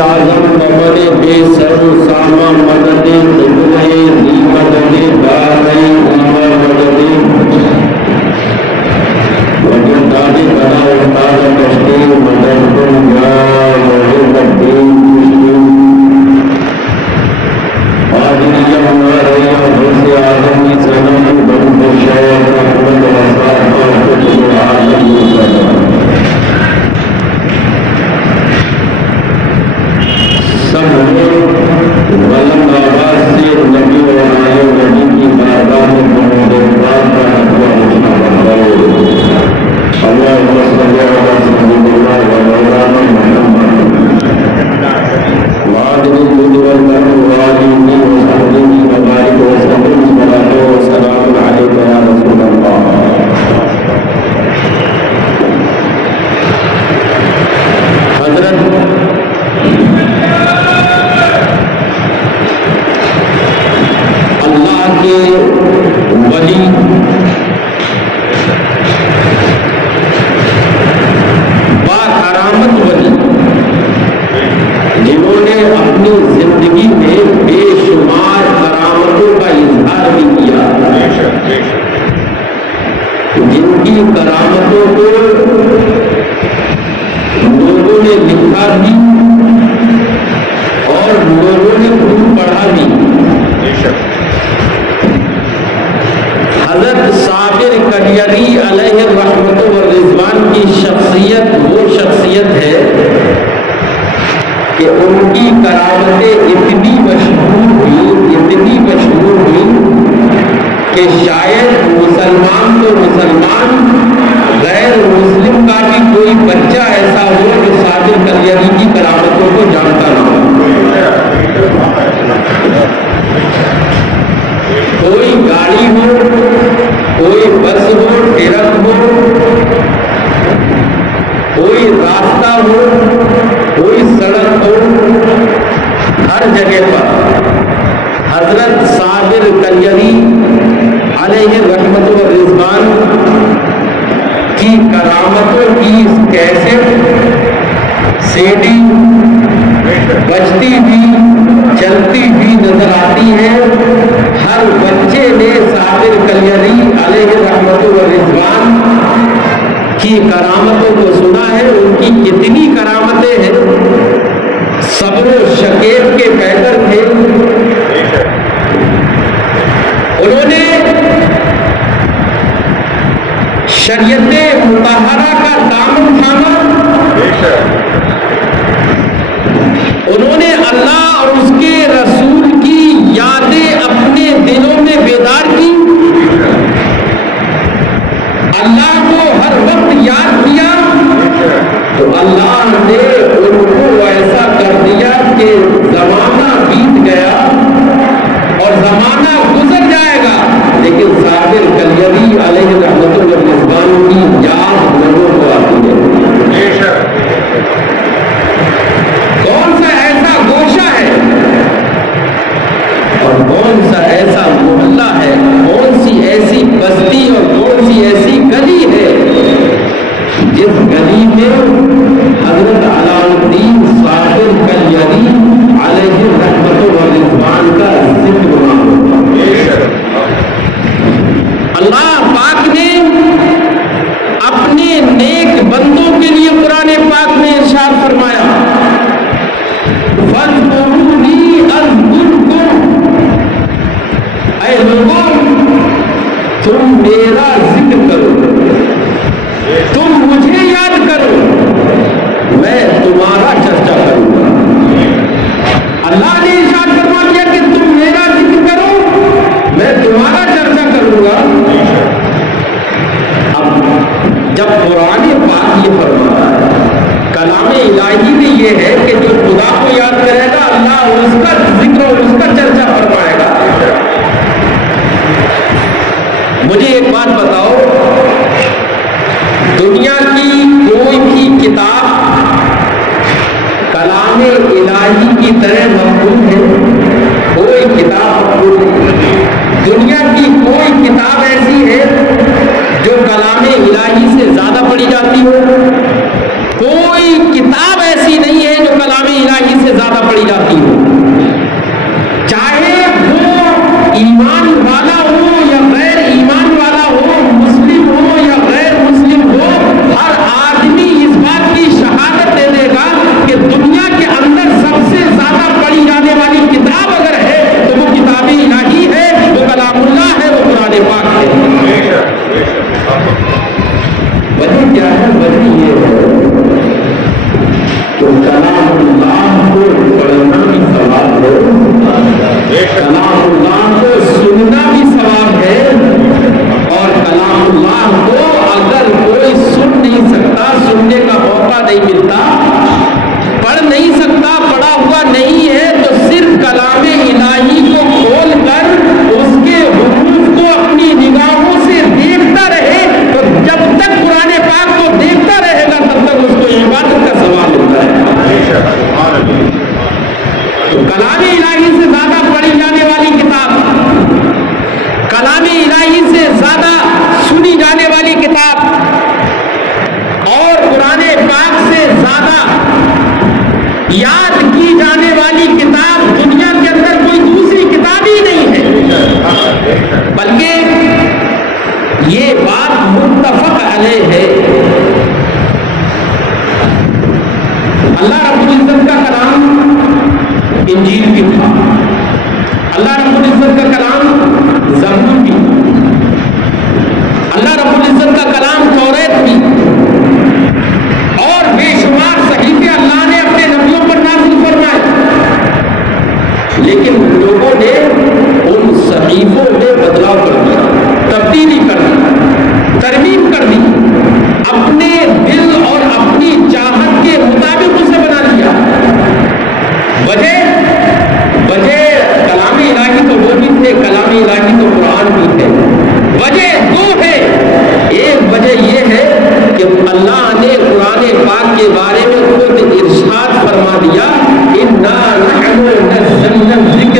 اعظم قمر بے سر ساما مدد قبلے دی مدد دارے اما مدد وجن دادی بنا استاد کشتی مدد کن جا مدد الدین کشتی آدھریا ماریا غوث اعظمی سنم بند شیخ احمد وصاحب قطب العالم مصطفیٰ غلط آواز سے نبی اور آئے نبی کی بارگاہ میں محمد کا حقوق اٹھنا بنتا ہے اللہم صلی علی سیدنا و مولانا محمد وعلى آلہ وصحبہ وبارک وسلم السلام علیکم یا رسول اللہ۔ حضرت اللہ کے ولی با کرامت ولی جنہوں نے اپنی زندگی میں بے شمار کرامتوں کا اظہار بھی کیا، جن کی کرامتوں کو لوگوں نے لکھا بھی اور لوگوں نے خود پڑھا بھی۔ حضرت صابر کلیری علیہ الرحمۃ والرضوان کی شخصیت وہ شخصیت ہے کہ ان کی کرامتیں اتنی مشہور ہوئی کہ شاید مسلمان تو مسلمان غیر مسلم کا بھی کوئی بچہ ایسا ہو جو صابر کلیری کی کرامتوں کو جانتا نہ ہو۔ کوئی گاڑی ہو، کوئی بس ہو، ٹرک ہو، کوئی راستہ ہو، کوئی سڑک ہو، ہر جگہ پر حضرت صابر کلیری علیہ رحمت و رضوان کی کرامتوں کی کیسٹ سیڈی بجتی بھی چلتی بھی نظر آتی ہے۔ ہر بچے نے صابر کلیری علیہ رحمت و رضوان کی کرامتوں کو سنا ہے۔ ان کی کتنی کرامتیں ہیں، صبر و شکیب کے پیکر تھے۔ انہوں نے شریعت مطہرہ کا دامن تھاما، انہوں نے اللہ اور اس کے رسول کی یادیں اپنے دلوں میں بیدار کی، اللہ کو ہر وقت یاد کیا تو اللہ نے ان کو ایسا کر دیا کہ زمانہ بیت گیا اور زمانہ گزر جائے گا لیکن صابر کلیری علیہ رحمت الرضوان کی یاد لوگوں کو آتی ہے۔ کون سا ایسا گوشہ ہے اور کون سا ایسا محلہ ہے، کون سی ایسی بستی اور کون سی ایسی گلی ہے جس گلی میں حضرت علام الدین صابر کلیری علیہ رحمت والرضوان کا ذکر نہ ہوتا۔ اللہ پاک نے اپنے نیک بندوں کے لیے قرآن پاک میں ارشاد فرمایا، فَاذْكُرُونِي أَذْكُرْكُمْ، اے لوگوں تم میرا ذکر کرو، تم مجھے یاد کرو، میں تمہارا چرچا کروں گا۔ اللہ نے ارشاد فرما دیا کہ تم میرا ذکر کرو، میں تمہارا چرچا کروں گا۔ اب جب قرآن پاک یہ فرماتا ہے، کلام الہی میں یہ ہے کہ جو خدا کو یاد کرے گا اللہ اس کا ذکر اور اس کا چرچا فرمائے گا۔ مجھے ایک بات بتاؤ، دنیا کی کوئی بھی کتاب کلام الہی کی طرح مقبول ہے؟ کوئی کتاب مقبول نہیں۔ دنیا کی کوئی کتاب ایسی ہے جو کلام الہی سے زیادہ پڑھی جاتی ہو؟ کوئی کتاب ایسی نہیں ہے جو کلام الہی سے پائی جاتی ہو، چاہے وہ ایمان والا ہو یا غیر ایمان والا ہو، مسلم ہو یا غیر مسلم ہو، ہر آدمی اس بات کی شہادت دے دے گا کہ دنیا کے اندر سب سے زیادہ پڑھی جانے والی کتاب اگر ہے تو وہ کتاب الہی ہے، وہ کلام اللہ ہے، وہ قرآن پاک ہے۔ وجہ کیا ہے؟ وجہ یہ ہے کہ کلام اللہ کو پڑھنا بھی ثواب ہے، کلام اللہ کو سننا بھی ثواب ہے، اور کلام اللہ کو اگر کوئی سن نہیں سکتا، سننے کا موقع نہیں ملتا، پڑھ نہیں سکتا، پڑھا ہوا نہیں ہے، تو صرف کلام الہی کو کھول کر اس کے حروف کو اپنی نگاہوں سے دیکھتا رہے، تو جب تک قرآن پاک کو دیکھتا رہے گا تب تک اس کو عبادت کا ثواب ملتا ہے۔ تو کلام الہی سے زیادہ پڑھی جانے والی کتاب، کلام الہی سے زیادہ سنی جانے والی کتاب، اور قرآن پاک سے زیادہ یاد کی جانے والی کتاب دنیا کے اندر کوئی دوسری کتاب ہی نہیں ہے، بلکہ یہ بات متفق علیہ ہے۔ اللہ رب العزت کا کلام انجیل بھی تھا، اللہ رب العزت کا کلام زبور بھی، اللہ رب العزت کا کلام توریت بھی، اور بے شمار صحیفے اللہ نے اپنے نبیوں پر نازل فرمائے، لیکن لوگوں نے ان صحیفوں میں بدلاؤ کر دیا، تبدیلی کر دی، ترمیم کر دی، اپنے دل اور اپنی چاہت کے مطابق اسے بنا لیا۔ وجہ کلام الہی تو وہ بھی تھے، کلام الہی تو قرآن بھی تھے۔ وجہ دو ہے، ایک وجہ یہ ہے کہ اللہ نے قرآن پاک کے بارے میں خود ارشاد فرما دیا، اِنَّا نَحْنُ نَزَّلْنَا الذِّکْرَ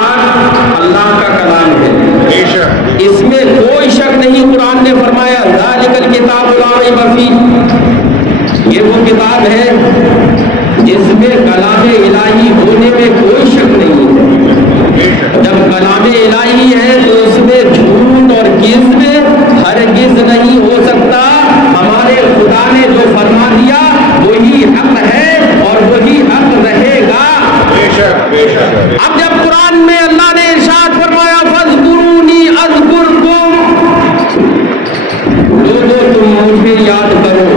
قرآن اللہ کا کلام ہے، بے شک اس میں کوئی شک نہیں۔ قرآن نے فرمایا ذالک الکتاب لا ریب فیہ، یہ وہ کتاب ہے جس میں کلام الہی ہونے میں کوئی شک نہیں ہے۔ جب کلام الہی ہے تو اس میں جھوٹ اور کذب ہرگز نہیں ہو سکتا۔ ہمارے خدا نے جو فرما دیا وہی حق ہے اور وہی حق رہے گا۔ بے شک بے شک۔ اب جب قرآن میں اللہ نے ارشاد فرمایا فاذکرونی اذکرکم، لوگوں تم مجھے یاد کرو،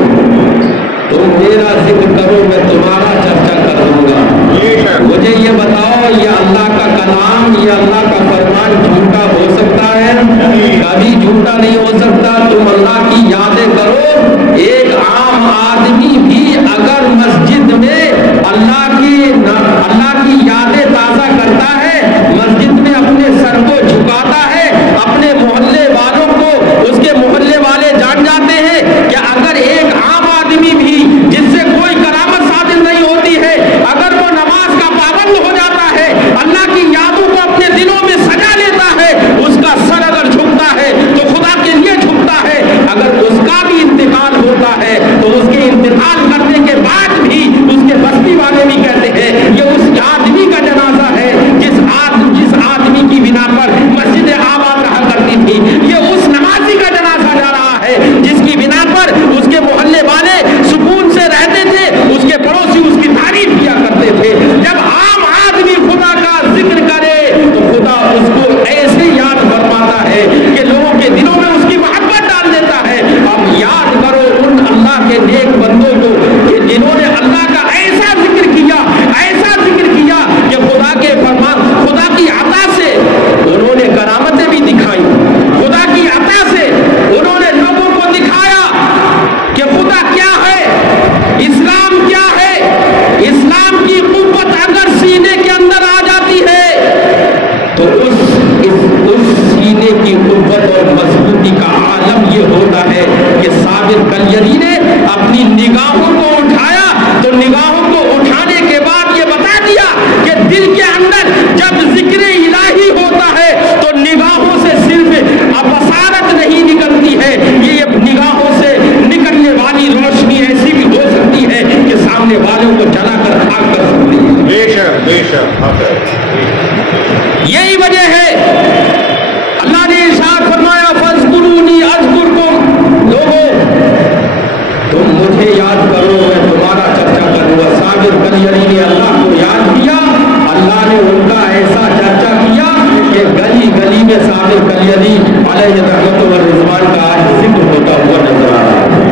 تم میرا ذکر کرو، میں تمہارا چرچا کر دوں گا۔ مجھے یہ بتاؤ یہ اللہ کا کلام، یہ اللہ کا فرمان جھوٹا ہو سکتا ہے؟ کبھی جھوٹا نہیں ہو سکتا۔ تم اللہ کی یادیں کرو۔ ایک عام آدمی بھی اگر مسجد میں اللہ کی یادیں تازہ کرتا ہے، مسجد میں اپنے سر کو جھکاتا ہے، اپنے محلے والوں کو اس کے محلے والے جان جاتے ہیں کہ اگر ایک عام آدمی بھی جس سے کوئی کرامت صادر نہیں ہوتی ہے اگر وہ نماز کا پابند ہو جاتا ہے، اللہ کی یادوں کو اپنے دلوں میں سجا لیتا ہے، اس کا سر اگر جھکتا ہے تو خدا کے لیے جھکتا ہے۔ اگر اس کا بھی انتقال ہوتا ہے تو اس کے انتقال کرنے کے بعد بھی اس کے بستی والے بھی کہتے ہیں یہ اس آدمی کا جنازہ ہے جس آدمی کی بنا پر مسجد آباد رہا کرتی تھی، یہ اس نمازی کا جنازہ جا رہا ہے جس کی بنا پر اس کے محلے والے سکون سے رہتے تھے، اس کے پڑوسی اس کی تعریف کیا کرتے تھے۔ جب عام آدمی خدا کا ذکر کرے تو خدا اس کو ایسے یاد فرماتا ہے کہ لوگوں کے دلوں میں اس کی محبت ڈال دیتا ہے۔ اب یاد کرو ان اللہ کے نیک بندوں کو کہ جنہوں نے اللہ کا ایسا ذکر کیا کہ خدا کے فرمان، خدا کی عطا سے انہوں نے کرامتیں بھی دکھائی، خدا کی عطا سے انہوں نے لوگوں کو دکھایا کہ خدا کیا ہے، اسلام کیا ہے۔ اسلام کی قوت اگر سینے کے اندر آ جاتی ہے تو اس سینے کی قوت اور مضبوطی کا عالم یہ ہوتا ہے کہ صابر کلیری نے اپنی نگاہوں کو اٹھایا تو نگاہوں کو اٹھانے کے بعد یہ بتا دیا کہ دل کے اندر جب ذکر الہی ہوتا ہے تو نگاہوں سے صرف ابصارت نہیں نکلتی ہے، یہ نگاہوں سے نکلنے والی روشنی ایسی بھی ہو سکتی ہے کہ سامنے والوں کو جلا کر خاک کر سکتی ہے۔ بے شک بے شک۔ یہی وجہ ہے اللہ نے ارشاد فرمایا فاذکرونی اذکرکم، لوگوں تم مجھے یاد کرو میں تمہارا چرچا کروں گا۔ صابر کلیری نے اللہ کو یاد کیا، اللہ نے ان کا ایسا چرچا کیا کہ گلی گلی میں صابر کلیری علیہ رحمت و رضوان کا آج ذکر ہوتا ہوا نظر آ رہا ہے۔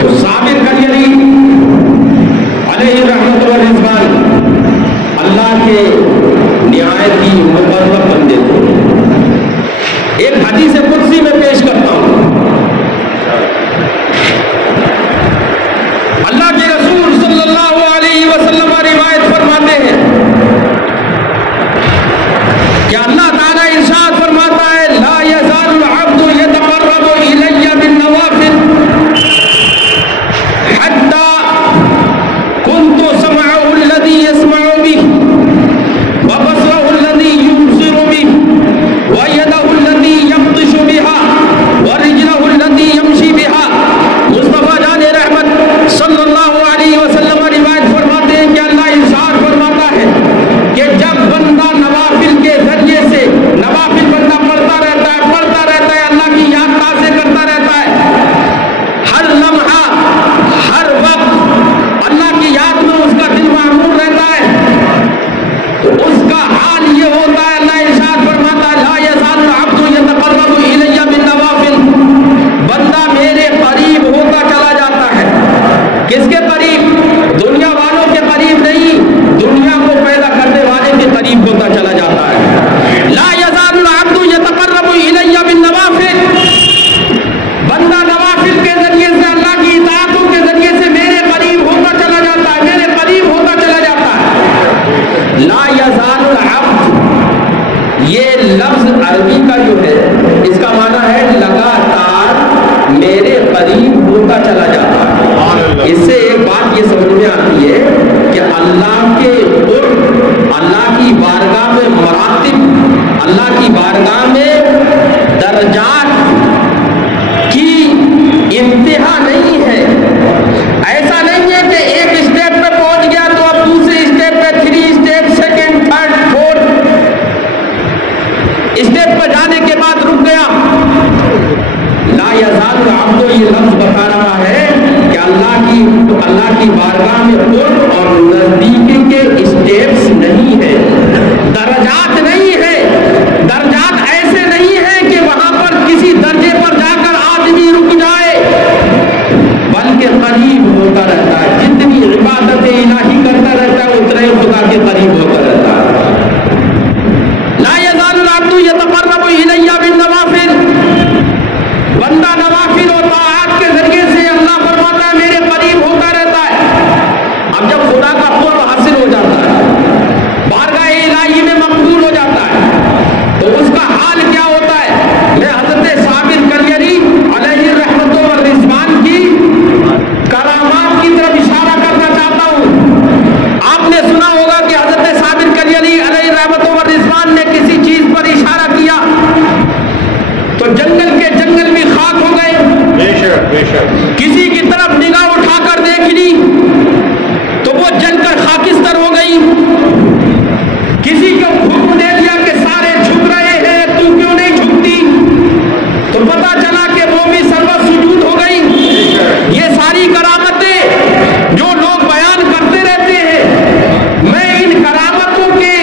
تو صابر کلیری علیہ رحمت و رضوان اللہ کے نہایت ہی مقرب بندے تھے۔ ایک حدیث قدسی میں پیش کرتا ہوں۔ اللہ کے رسول صلی اللہ علیہ وسلم روایت فرماتے ہیں کہ اللہ تعالیٰ ارشاد فرماتا ہے لا یزال العبد یتقرب الی بالنوافل حتی كنت سمعه الذي يسمع به وبصره الذي يبصر به ويده التي يبطش بها ورجله التي يمشي بها۔ مصطفیٰ جان رحمت صلی اللہ علیہ وسلم روایت فرماتے ہیں کہ اللہ ارشاد فرماتا ہے کہ جب بندہ نوافل کے ذریعے سے نوافل بندہ پڑھتا رہتا ہے اللہ کی یاد تازہ کرتا رہتا ہے، ہر لمحہ ہر وقت اللہ کی یاد میں اس کا دل معمور رہتا ہے، تو اس کا حال یہ ہوتا ہے اللہ ارشاد فرماتا ہے لا یزال العبد یتقرب الی بالنوافل، بندہ میرے قریب ہوتا چلا جاتا ہے۔ کس کے قریب؟ دنیا والوں کے قریب نہیں، دنیا کو پیدا کرنے والے کے قریب ہوتا چلا جاتا ہے۔ لا یزال العبد یتقرب الی بالنوافل، بندہ نوافل کے ذریعے سے اللہ کی اطاعتوں کے ذریعے سے میرے قریب ہوتا چلا جاتا ہے، میرے قریب ہوتا چلا جاتا ہے۔ لا یزال العبد یہ لفظ عربی کا جو ہے اس کا معنی ہے لگاتار میرے قریب ہوتا چلا جاتا ہے۔ اس سے ایک بات یہ سمجھ میں آتی ہے کہ اللہ کے قرب، اللہ کی بارگاہ میں مراتب، اللہ کی بارگاہ میں درجات کی انتہا نہیں ہے۔ ایسا نہیں ہے کہ ایک اسٹیپ پہ پہنچ گیا تو اب دوسرے اسٹیپ پہ 3 step, second, third, fourth step پہ جانے کے بعد رک گیا۔ لا یزال العبد، یہ لفظ بتا رہا ہے کہ اللہ کی بارگاہ میں قرب اور نزدیکی کے اسٹیپس نہیں ہے، درجات نہیں ہے۔ درجات ایسے نہیں ہیں کہ وہاں پر کسی درجے پر جا کر آدمی رک جائے، بلکہ قریب ہوتا رہتا ہے۔ جتنی عبادت الہی کرتا رہتا ہے اتنا ہی خدا کے قریب ہوتا رہتا ہے۔ لا یزال العبد یتقرب الی بالنوافل، بندہ نوافل و طاعات کے ذریعے سے اللہ فرماتا ہے میرے قریب ہوتا رہتا ہے۔ اب جب خدا کا قرب حاصل ہو جاتا ہے، بارگاہ الہی میں مقبول ہو جاتا ہے، تو اس کا حال کیا ہوتا ہے؟ میں حضرت ثابت کلیری علیہ رحمت و رضوان کی کرامات کی طرف اشارہ کرنا چاہتا ہوں۔ آپ نے سنا ہوگا کہ حضرت ثابت کلیری علیہ رحمت و رضوان نے کسی چیز پر اشارہ کیا تو جنگل کے جنگل بھی خاک ہو گئے۔ بے شک بے شک۔ کسی کی طرف نگاہ اٹھا کر دیکھ لی تو وہ جل کر خاکستر ہو گئی۔ کسی کو حکم دے دیا کہ سارے جھک رہے ہیں، تو کیوں نہیں جھکتی؟ تو پتا چلا کہ وہ بھی سربت سجود ہو گئی۔ یہ ساری کرامتیں جو لوگ بیان کرتے رہتے ہیں، میں ان کرامتوں کے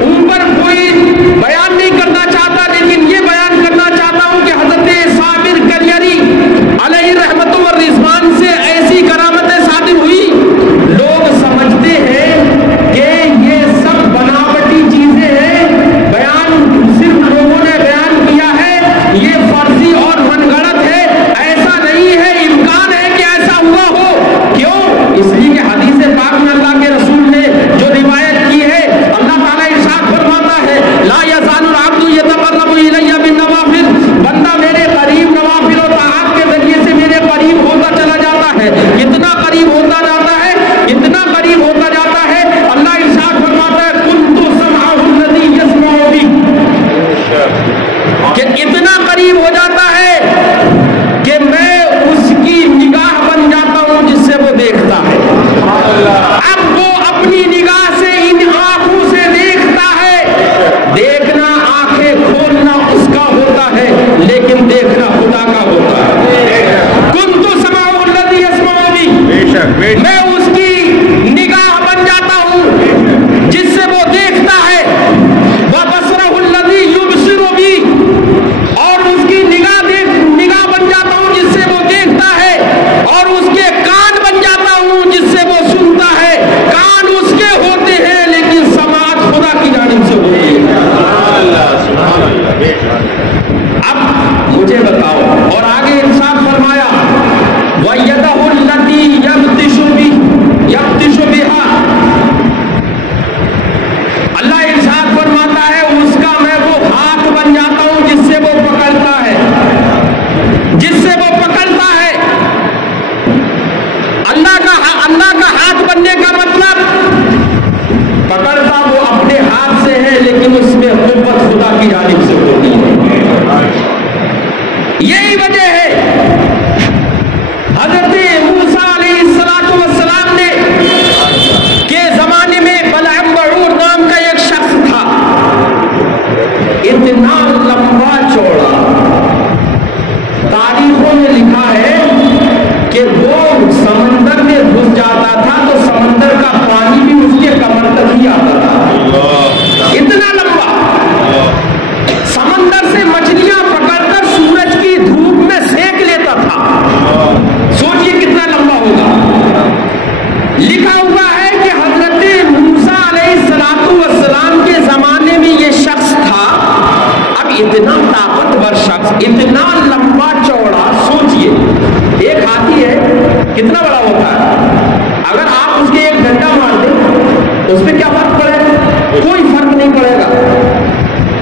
اوپر کوئی بیان نہیں کرنا چاہتا، لیکن یہ بیان کرنا چاہتا ہوں کہ حضرت صابر کلیری علیہ رحمت و رضوان سے ایسی کرامتیں صادر ہوئی، لوگ سمجھتے ہیں کہ یہ سب بناوٹی چیزیں ہیں، بیان صرف لوگوں نے بیان کیا ہے، یہ فرضی اور من گھڑت ہے۔ ایسا نہیں ہے، امکان ہے کہ ایسا ہوا ہو۔ کیوں؟ اس لیے کہ حدیث پاک میں اللہ کے رسول نے جو روایت کی ہے، اللہ تعالیٰ ارشاد فرماتا ہے لا یزال العبد یتقرب الی بالنوافل، بندہ میرے قریب نوافل و طاعات کے ذریعے سے میرے قریب ہوتا چلا جاتا ہے۔ کتنا قریب ہوتا جاتا ہے؟ اتنا قریب ہوتا جاتا ہے، اللہ ارشاد فرماتا ہے کنت سمعہ الذی یسمع بہ، کہ اتنا قریب ہو جاتا ہے کہ میں اس کی نگاہ بن جاتا ہوں جس سے وہ دیکھتا ہے۔ اب وہ اپنی نگاہ سے ان آنکھوں سے دیکھتا ہے۔ دیکھنا، آنکھیں کھولنا اس کا ہوتا ہے، لیکن دیکھنا خدا کا ہوتا ہے۔ کنت سمعہ الذی یسمع بہ، میں اس کی نگاہ بن جاتا ہوں جس سے وہ دیکھتا ہے۔ وبصرہ الذی یبصر بہ، اور اس کی نگاہ بن جاتا ہوں جس سے وہ دیکھتا ہے، اور اس کے کان بن جاتا ہوں جس سے وہ سنتا ہے۔ کان اس کے ہوتے ہیں لیکن سماعت خدا کی جانب سے ہوتی ہے۔ اب مجھے بتاؤ، اور آگے ارشاد فرمایا وَيَدَهُ الَّتِي يَبْطِشُ بِهَا، اللہ ارشاد فرماتا ہے اس کا میں وہ ہاتھ بن جاتا ہوں جس سے وہ پکڑتا ہے، جس سے وہ پکڑتا ہے۔ اللہ کا ہاتھ بننے کا مطلب پکڑتا وہ اپنے ہاتھ سے ہے، لیکن اس میں قوت خدا کی جانب سے ہوتی ہے۔ یہی وجہ ہے حضرت موسیٰ علیہ السلام نے کے زمانے میں بلعم بعور نام کا ایک شخص تھا، اتنا لمبا چوڑا، تاریخوں میں لکھا ہے کہ وہ سمندر میں گھس جاتا تھا تو سمندر کا پانی بھی اس کے کمر تک ہی آتا تھا۔ اتنا لمبا، سمندر سے مچھلیاں پکڑ کر سورج کی دھوپ میں سینک لیتا تھا۔ سوچئے کتنا لمبا ہوگا۔ لکھا ہوا ہے کہ حضرت موسیٰ علیہ السلام کے زمانے میں یہ شخص تھا۔ اب اتنا طاقتور شخص، اتنا لمبا چوڑا، سوچئے ایک ہاتھی ہے کتنا بڑا ہوتا ہے، اگر آپ اس کے ایک ڈنڈا مار دیں اس میں کیا فرق پڑے گا؟ کوئی فرق نہیں پڑے گا۔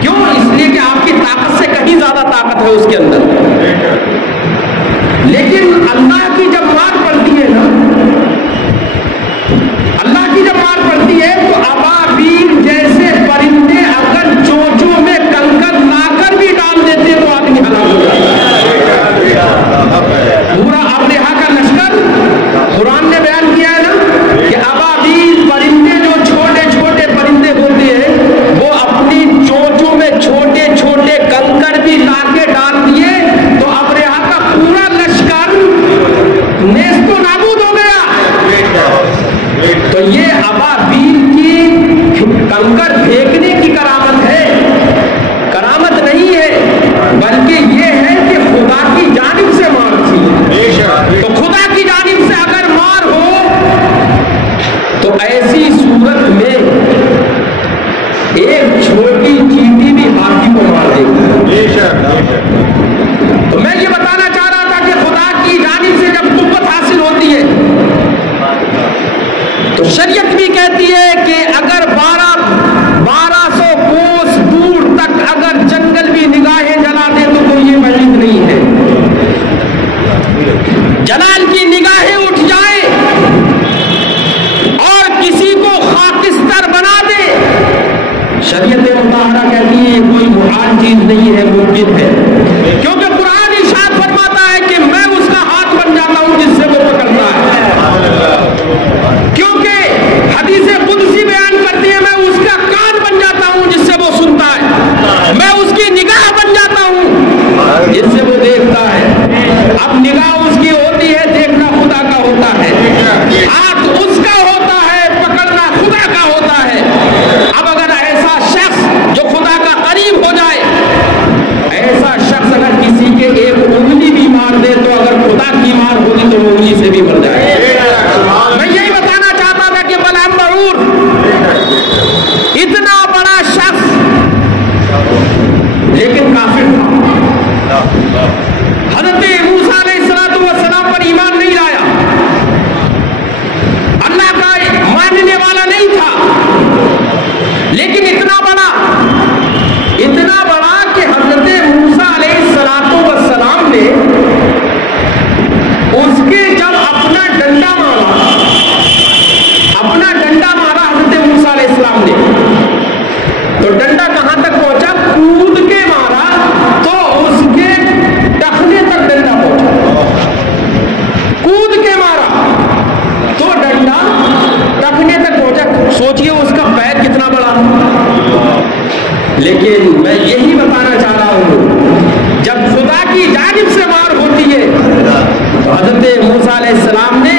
کیوں؟ اس لیے کہ آپ کی طاقت سے کہیں زیادہ طاقت ہے اس کے اندر۔ کنکر پھینکنے کی کرامت ہے، کرامت نہیں ہے، بلکہ یہ ہے کہ خدا کی جانب سے مار تھی۔ تو خدا کی جانب سے اگر مار ہو تو ایسی صورت میں ایک چھوٹی چیٹی بھی ہاتھی کو مار دے گی۔ تو میں یہ بتانا چاہ رہا تھا کہ خدا کی جانب سے جب قوت حاصل ہوتی ہے تو شریعت بھی کہتی ہے کہ اگر 1200 کوس دور تک اگر جنگل بھی نگاہیں جلا دے تو کوئی یہ وعید نہیں ہے۔ جلال کی نگاہیں اٹھ جائیں اور کسی کو خاکستر بنا دے، شریعت مطہرہ کہتی ہے یہ کوئی محال چیز نہیں ہے، ممکن ہے، کیونکہ قرآن ارشاد فرماتا ہے کہ میں اس کا ہاتھ بن جاتا ہوں جس سے وہ پکڑتا ہے، کیونکہ حدیث قدسی بیان کرتی ہے میں اس کا کان بن جاتا ہوں جس سے وہ سنتا ہے، میں اس کی نگاہ بن جاتا ہوں جس سے وہ دیکھتا ہے۔ اب نگاہ اس کی ہوتی ہے، دیکھنا خدا کا ہوتا ہے، ہاتھ اس کا ہوتا ہے، پکڑنا خدا کا ہوتا ہے۔ اب اگر ایسا شخص جو خدا کا قریب ہو جائے، ایسا شخص اگر کسی کے ایک انگلی بھی مار دے تو اگر خدا کی مار ہوگی تو وہ انگلی سے بھی مر جائے۔ میں یہی بتانا چاہتا تھا کہ بلعام بعور اتنا بڑا شخص لیکن کافر تھا، حضرت موسیٰ علیہ السلام پر ایمان نہیں لایا، اللہ کا ماننے والا نہیں تھا، لیکن اتنا بڑا کہ حضرت موسیٰ علیہ السلام نے اس کے جب اپنا ڈنڈا مارا حضرت موسیٰ علیہ السلام نے، تو ڈنڈا کہاں تک پہنچا؟ کود کے مارا تو اس کے ٹخنے تک ڈنڈا پہنچا، کود کے مارا تو ڈنڈا ٹخنے تک پہنچا۔ سوچئے اس کا پیر کتنا بڑا۔ لیکن میں یہی بتانا چاہ رہا ہوں جب خدا کی جانب سے مار ہوتی ہے تو حضرت موسیٰ علیہ السلام نے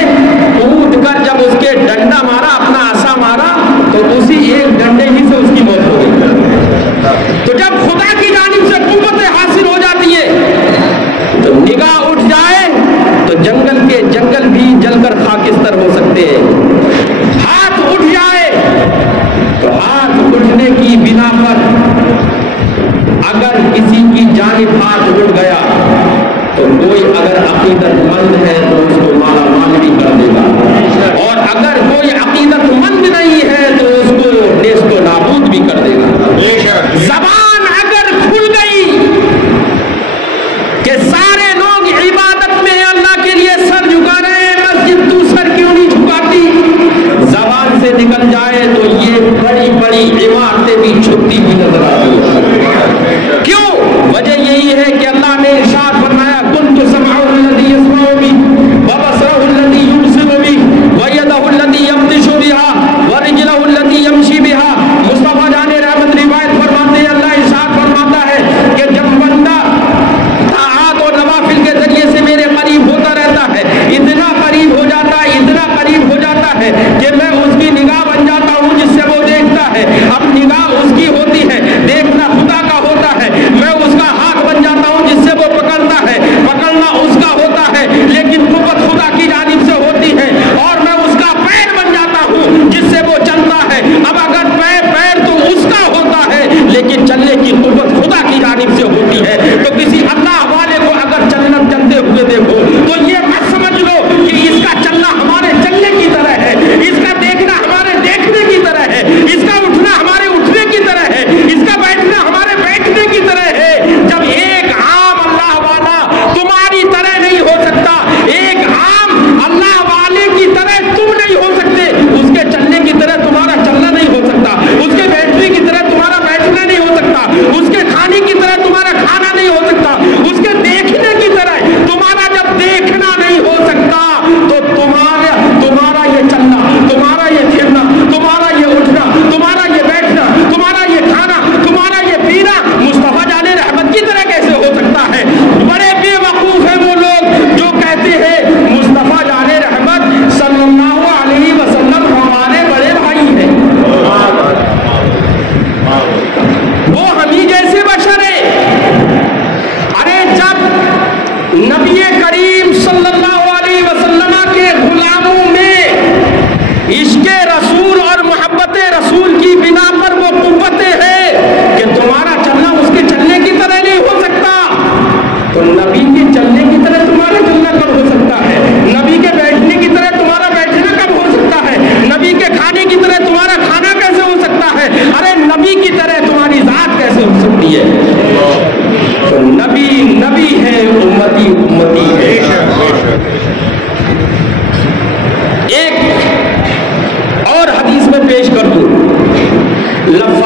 کود کر جب اس کے ڈنڈا مارا، اپنا عصا مارا، تو اسی ایک ڈنڈے ہی سے اس کی موت ہو گئی۔ تو جب خدا کی جانب سے قوت حاصل ہو جاتی ہے تو نگاہ اٹھ جائے تو جنگل کے جنگل بھی جل کر خاکستر ہو سکتے ہیں، ہاتھ اٹھ جائے تو ہاتھ اٹھنے کی بنا پر اگر کسی کی جانب ہاتھ اٹھ گیا تو کوئی اگر عقیدت مند ہے تو اس کو مالا مال بھی کر دے گا، اور اگر کوئی عقیدت مند نہیں ہے تو اس کو نیست و نابود بھی کر دے گا۔ زبان اگر کھل گئی کہ سارے لوگ عبادت میں اللہ کے لیے سر جھکا رہے ہیں، مسجد تو سر کیوں نہیں جھکاتی، زبان سے نکل جائے تو یہ بڑی بڑی عمارتیں بھی چھپتی ہوئی نظر آتی ہیں۔ کیوں؟ وجہ یہی ہے کہ اللہ نے ارشاد فرمایا کنت سمعه الذي يسمع به وبصره الذي يبصر به ويده التي يبطش بها ورجله التي يمشي بها۔ مصطفیٰ جان رحمت روایت فرماتے ہیں، اللہ ارشاد فرماتا ہے کہ جب بندہ طاعات اور نوافل کے ذریعے سے میرے قریب ہوتا رہتا ہے، اتنا قریب ہو جاتا ہے، اتنا قریب ہو جاتا ہے کہ میں اس کی نگاہ بن جاتا ہوں جس سے وہ دیکھتا ہے۔ اب نگاہ اس کی ہوتی ہے،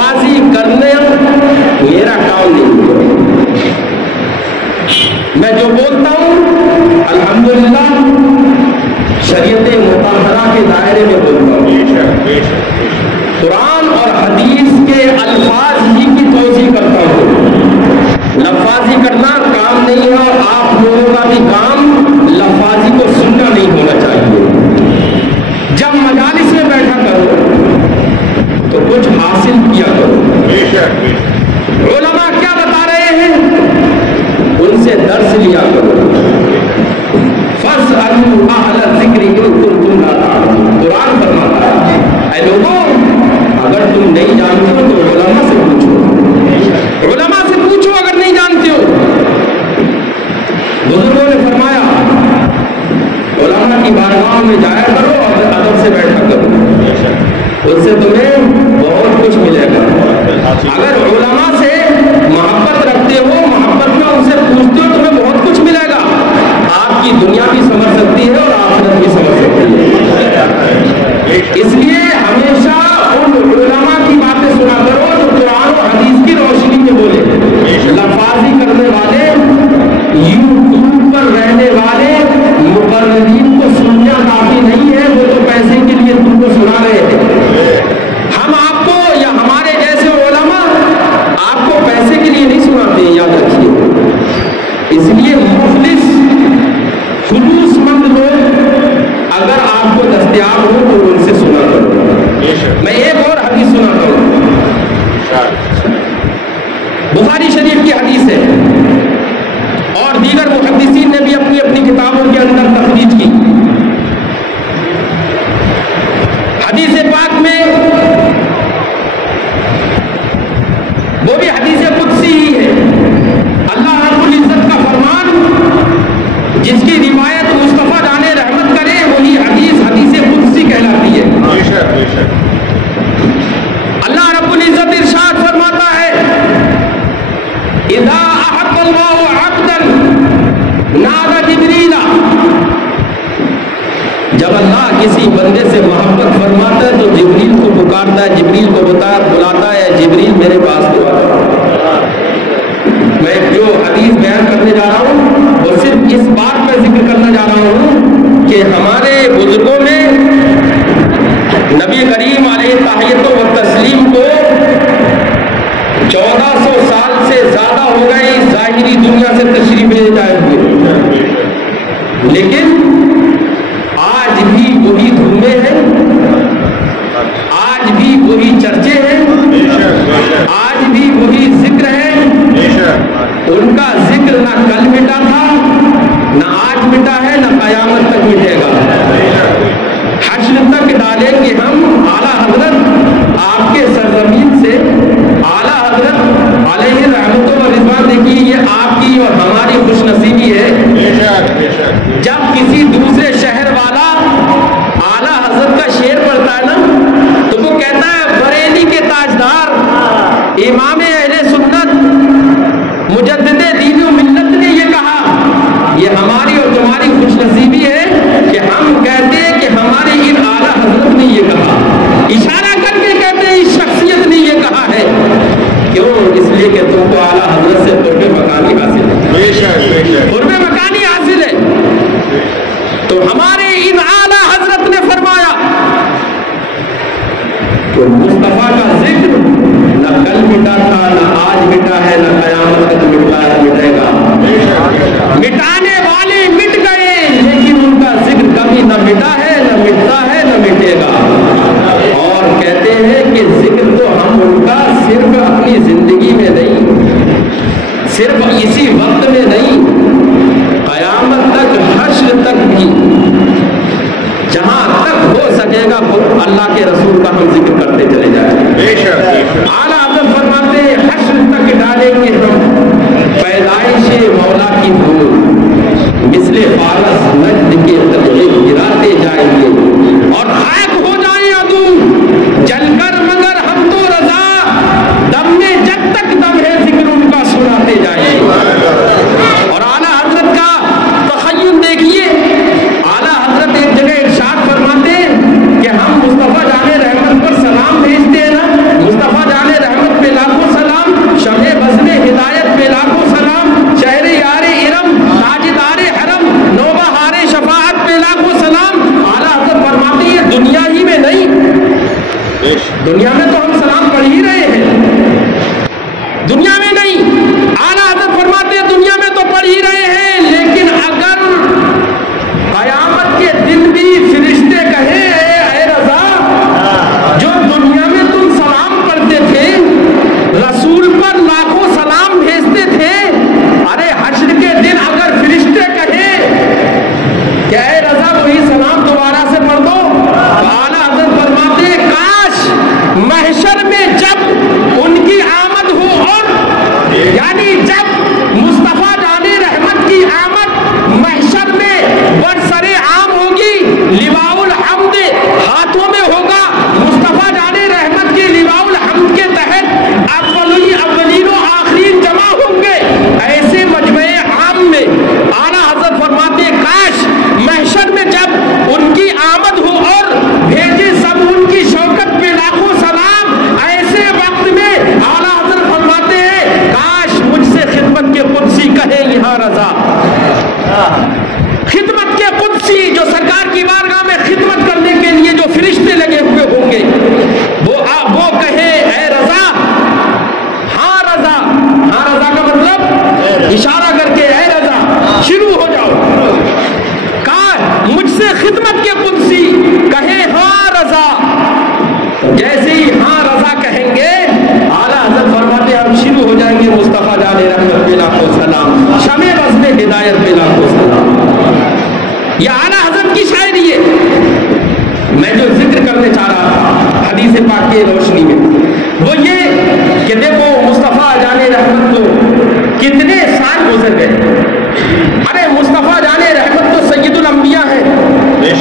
لفاظی کرنے میرا کام نہیں ہے. میں جو بولتا ہوں الحمدللہ شریعت مطہرہ کے دائرے میں بولتا ہوں. بے شک بے شک بے شک. قرآن اور حدیث کے الفاظ ہی کی توضیح کرتا ہوں. لفاظی کرنا کام نہیں ہے اور آپ لوگوں کا بھی کام لفاظی کو سننا نہیں ہونا چاہیے. جب مجالس میں بیٹھا کرو تو کچھ حاصل کیا کرو. بے شک بے شک. علماء کیا بتا رہے ہیں ان سے درس لیا کرو. فاسألوا اہل الذکر ان کنتم لا تعلمون. قرآن فرماتا ہے اے لوگوں اگر تم نہیں جانتے ہو تو علماء سے پوچھو. علماء سے پوچھو اگر نہیں جانتے ہو. بزرگوں نے فرمایا علماء کی بارگاہ میں جایا کرو اور ادب سے بیٹھا کرو. ان سے تمہیں بہت کچھ ملے گا. اگر علماء سے محبت رکھتے ہو محبت میں ان سے پوچھتے ہو تمہیں بہت کچھ ملے گا. آپ کی دنیا بھی سمجھ سکتی ہے اور آخرت بھی سمجھ سکتی ہے. اس لیے ہمیشہ ان علماء کی باتیں سنا کرو جو قرآن و حدیث کی روشنی میں بولے. لفاظی کرنے والے یوٹیوب پر رہنے والے مقررین کو سننا کافی نہیں ہے. وہ تو پیسے کے لیے تم کو سنا رہے ہیں. ہم آپ کو یا ہمارے جیسے علماء آپ کو پیسے کے لیے نہیں سناتے ہیں یاد رکھیے. اس لیے مخلص خلوص مند لوگ اگر آپ کو دستیاب ہو تو ان سے سنا کرو. میں ایک اور حدیث سناتا ہوں. بخاری شریف کی حدیث ہے اور دیگر محدثین نے بھی اپنی اپنی کتابوں کے اندر تخریج کی. حدیث پاک میں وہ بھی حدیث قدسی ہی ہے. اللہ رب العزت کا فرمان جس کی روایت مصطفیٰ جان رحمت کرے وہی حدیث حدیث قدسی کہلاتی ہے. بے شک بے شک. اللہ رب العزت ارشاد فرماتا ہے اذا احب اللہ عبدا نادى جبریل. جب اللہ کسی بندے سے محبت فرماتا ہے تو جبریل کو پکارتا ہے. جبریل کو بلاتا ہے جبریل میرے پاس دعا کرو. میں جو حدیث بیان کرنے جا رہا ہوں وہ صرف اس بات پہ ذکر کرنا جا رہا ہوں کہ ہمارے بزرگوں میں نبی کریم علیہ تحیت و تسلیم کو 1400 سال سے زیادہ ہو گئے ظاہری دنیا سے تشریف لے جائے ہوئے. لیکن آج بھی وہی دھومیں ہیں, آج بھی وہی چرچے ہیں, آج بھی وہی ذکر ہے. ان کا ذکر نہ کل مٹا تھا نہ آج مٹا ہے نہ قیامت تک مٹے گا. حشر تک ڈالیں گے ہم اعلیٰ حضرت آپ کے سرزمین سے. اعلیٰ حضرت علیہ رحمت و رضوان. دیکھیے یہ آپ کی اور ہماری خوش نصیبی ہے. جب کسی دوسرے شہر والا اعلیٰ حضرت کا شعر پڑھتا ہے نا تو وہ کہتا ہے بریلی کے تاجدار امام اہل سنت مجدد دین و ملت نے یہ کہا. یہ ہماری اور تمہاری خوش نصیبی ہے کہ ہم کہتے ہیں کہ ہمارے ان اعلیٰ حضرت نے یہ کہا. اشارہ کر کے کہتے ہیں اس شخصیت نے یہ کہا ہے. کیوں؟ اس لیے کہ تم کو اعلیٰ حضرت سے قرب مکانی حاصل ہے. قرب مکانی حاصل ہے. تو ہمارے ان اعلیٰ حضرت نے فرمایا تو مصطفیٰ کا ذکر نہ کل مٹا تھا نہ آج مٹا ہے نہ قیامت تک مٹے گا. مٹانے والے مٹ گئے لیکن ان کا ذکر کبھی نہ مٹا ہے نہ مٹتا ہے نہ مٹے گا. اور کہتے ہیں کہ ذکر تو ہم ان کا صرف اپنی زندگی میں نہیں, صرف اسی وقت میں نہیں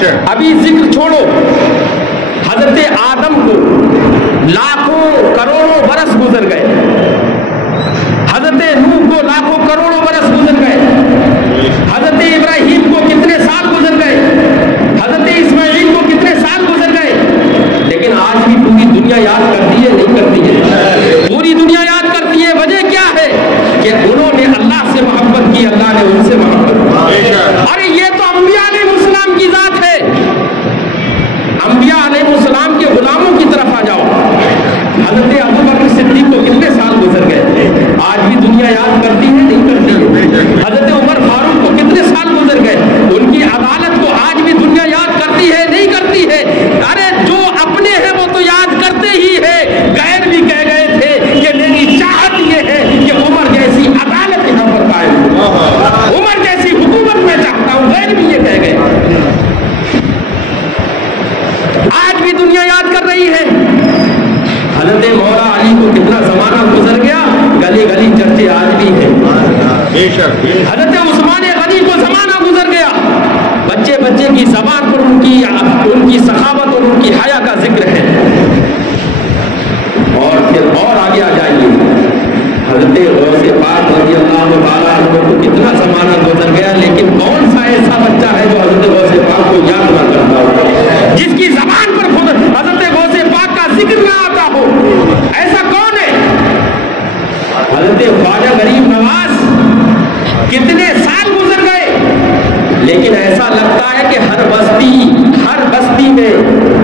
شک ابھی ذکر چھوڑو، حضرت آدم کو لاکھوں کروڑوں برس گزر گئے، حضرت نوح کو لاکھوں کروڑوں برس گزر گئے، حضرت ابراہیم کو کتنے سال گزر گئے، حضرت اسماعیل کو کتنے سال گزر گئے، لیکن آج بھی پوری دنیا یاد کرتی ہے نہیں کرتی ہے؟ پوری دنیا یاد کرتی ہے۔ وجہ کیا ہے؟ کہ انہوں نے اللہ سے محبت کی، اللہ نے ان سے محبت کی۔ ارے یہ تو انبیاء علیہ السلام کی ذات ہے۔ انبیاء علیہ السلام کے غلاموں کی طرف آ جاؤ، حضرت ابو بکر صدیق کو کتنے سال گزر گئے، آج بھی دنیا یاد کرتی ہے نہیں کرتی ہے؟ حضرت عمر فاروق کو کتنے سال گزر گئے، ان کی عدالت کو آج بھی دنیا یاد کرتی ہے نہیں کرتی ہے؟ ارے جو اپنے ہیں وہ تو یاد کرتے ہی ہے، غیر بھی کہہ گئے تھے کہ میری چاہت یہ ہے کہ عمر جیسی عدالت یہاں پر قائم ہو، عمر جیسی حکومت میں چاہتا ہوں، غیر بھی یہ کہہ گئے۔ آج بھی دنیا یاد کر رہی ہے۔ حضرت مولا علی کو کتنا زمانہ گزر گیا، گلی گلی چرچے آج بھی ہیں۔ حضرت عثمان غنی کو زمانہ گزر گیا، بچے بچے کی زبان پر ان کی سخاوت اور ان کی حیا کا ذکر ہے۔ اور پھر اور آگے آ جائیے، حضرت غوث پاک رضی اللہ تعالیٰ عنہ کو کتنا زمانہ گزر گیا، لیکن کون سا ایسا بچہ ہے جو حضرت غوث پاک کو یاد نہ کرتا ہو، جس کی زبان پر خود حضرت غوث پاک کا ذکر نہ آتا ہو؟ ایسا کون ہے؟ حضرت خواجہ غریب نواز کتنے سال گزر گئے، لیکن ایسا لگتا ہے کہ ہر بستی میں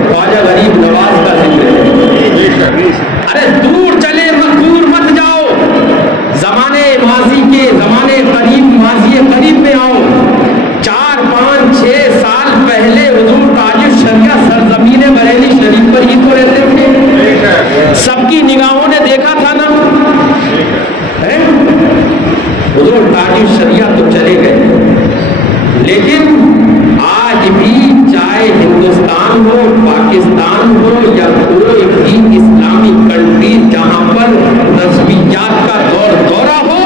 خواجہ غریب نواز کا ذکر ہے۔ ارے دور چلے دور مت جاؤ، زمانے قریب میں آؤ۔ 4 5 6 سال پہلے حضور تاج الشریعہ سرزمین بریلی شریف پر ہی تو رہتے تھے، سب کی نگاہوں نے دیکھا تھا نا۔ حضور تاج الشریعہ تو چلے گئے، لیکن آج بھی چاہے ہندوستان ہو، پاکستان ہو یا کوئی بھی اسلامی کنٹری جہاں پر نسبیات کا دورہ ہو،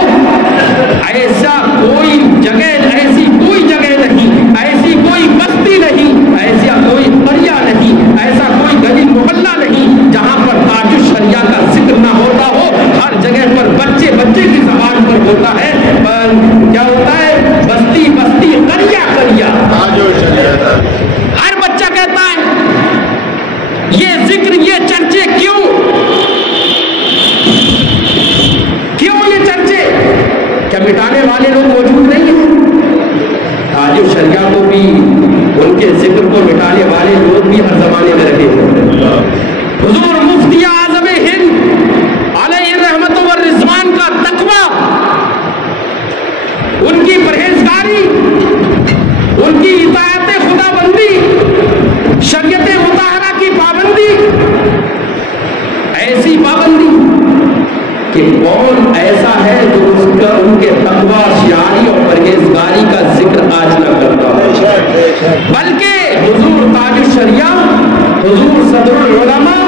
ایسا کوئی جگہ، ایسی کوئی جگہ نہیں، ایسی کوئی بستی نہیں، ایسا کوئی قریہ نہیں، ایسا کوئی گلی محلہ نہیں جہاں پر تاج الشریعہ کا ذکر نہ ہوتا ہو۔ ہر جگہ پر بچے بچے کی زبان پر ہوتا ہے، کیا ہوتا ہے؟ بستی بستی، قریہ قریہ، ہر بچہ کہتا ہے۔ یہ ذکر، یہ چرچے کیوں یہ چرچے؟ کیا مٹانے والے لوگ موجود نہیں ہیں؟ تاج الشریعہ کو بھی، ان کے ذکر کو مٹانے والے لوگ بھی ہر زمانے میں رہے ہیں۔ حضور مفتی اعظم ہند علیہ رحمت و رضوان کا تقویٰ، ان کی پرہیزگاری، ان کی اطاعت خدا بندی، شریعت مطہرہ کی پابندی، ایسی پابندی کہ کون ایسا ہے جو ان کے تقویٰ، شیاری اور پرہیزگاری کا ذکر آج نہ کرتا ہے؟ بلکہ حضور تاج الشریعہ، حضور صدر العلماء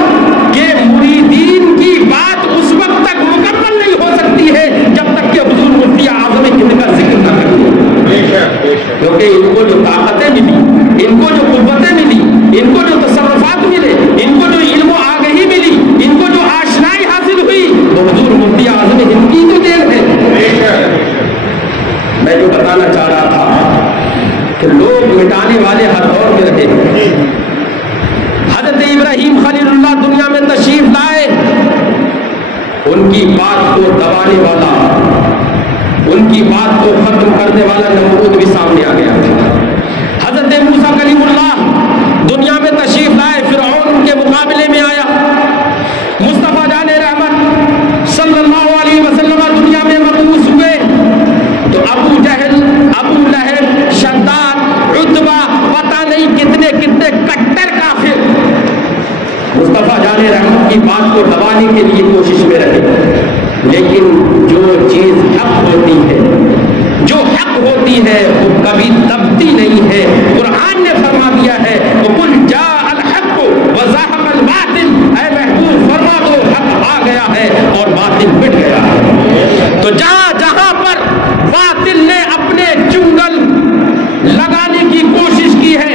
کے مریدین کی بات اس وقت تک مکمل نہیں ہو سکتی ہے جب تک کہ حضور مفتی اعظم ہند کا ذکر نہ کریں، کیونکہ ان کو جو طاقتیں ملی، ان کو جو قوتیں ملی، ان کو جو تصرفات ملے، ان کو جو علم و آگہی ملی، ان کو جو آشنائی حاصل ہوئی، تو حضور مفتی اعظم ہند کی تو دین ہے۔ میں جو بتانا چاہ رہا تھا کہ لوگ مٹانے والے ہر دور میں رہے ہیں۔ حضرت ابراہیم خلیل اللہ دنیا میں تشریف لائے، ان کی بات کو دبانے والا، ان کی بات کو ختم کرنے والا نمرود بھی سامنے آ گیا۔ حضرت موسیٰ کلیم اللہ دنیا میں تشریف لائے، فرعون ان کے مقابلے میں آیا۔ مصطفیٰ جان رحمت صلی اللہ علیہ وسلم دنیا میں مبعوث ہوئے تو ابو جہل، ابو لہب، شداد، عتبہ، پتہ نہیں کتنے کتنے کٹر کافر مصطفیٰ جان رحمت کی بات کو دبانے کے لیے کوشش میں رہے، لیکن جو چیز حق ہوتی ہے، جو حق ہوتی ہے وہ کبھی دبتی نہیں ہے۔ قرآن نے فرما دیا ہے وَقُلْ جَاءَ الْحَقُّ وَزَهَقَ الْبَاطِلُ، اے محبوب فرما دو حق آ گیا ہے اور باطل مٹ گیا ہے۔ تو جہاں جہاں پر باطل نے اپنے چنگل لگانے کی کوشش کی ہے،